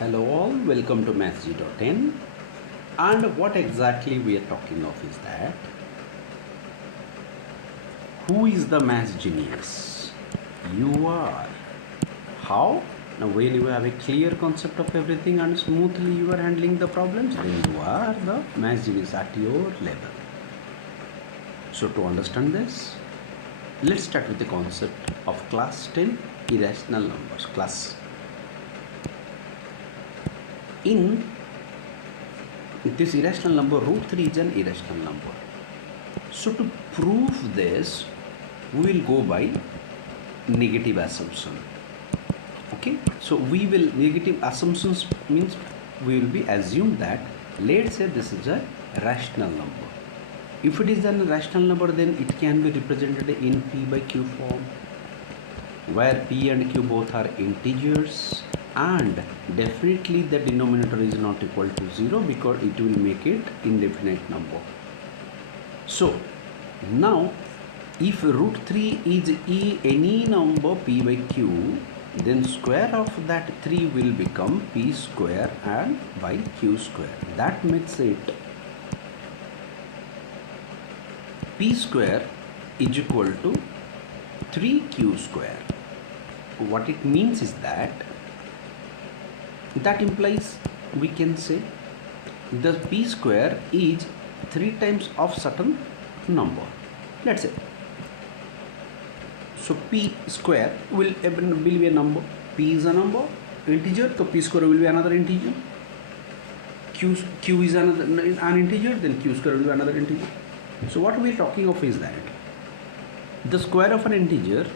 Hello all, welcome to mathsg.in, and what exactly we are talking of is that who is the math genius? You are. How? Now when you have a clear concept of everything and smoothly you are handling the problems, then you are the math genius at your level. So to understand this, let's start with the concept of class 10 irrational numbers. In this irrational number, root 3 is an irrational number. So to prove this, we will go by negative assumption. Okay, so we will, negative assumptions means we will be assumed that, let's say this is a rational number. If it is a rational number, then it can be represented in p by q form, where p and q both are integers, and definitely the denominator is not equal to 0 because it will make it indefinite number. So now if root 3 is any number p by q, then square of that 3 will become p square and by q square. That makes it p square is equal to 3q square. What it means is that implies we can say the p square is 3 times of certain number. Let's say, so p square will be a number. P is a number, integer, so p square will be another integer. Q is an integer, then q square will be another integer. So what we are talking of is that the square of an integer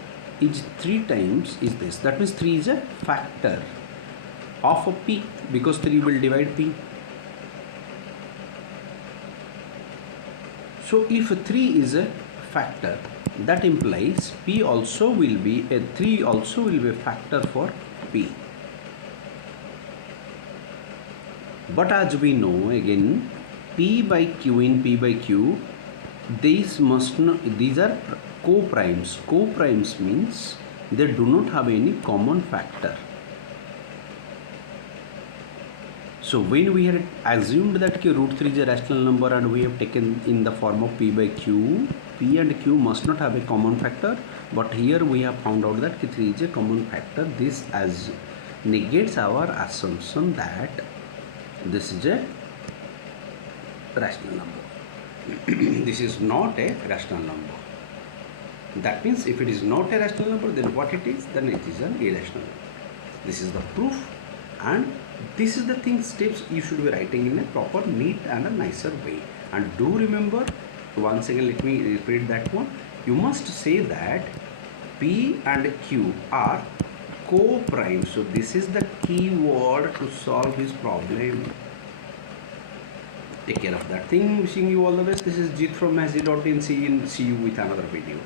is 3 times is this. That means 3 is a factor of a p, because 3 will divide p. So if 3 is a factor, that implies p also will be a 3 also will be a factor for p. But as we know, again, p by q, in p by q, these are co-primes. Co-primes means they do not have any common factor. So when we had assumed that root 3 is a rational number and we have taken in the form of p by q, p and q must not have a common factor, but here we have found out that 3 is a common factor. This as negates our assumption that this is a rational number. This is not a rational number. That means if it is not a rational number, then what it is? Then it is an irrational number. This is the proof, and this is the steps you should be writing in a proper, neat and a nicer way. And do remember, once again let me repeat that one, you must say that p and q are co-prime. So this is the key word to solve this problem. Take care of that thing. Wishing you all the best. This is Jit from mathsg.in. See you with another video.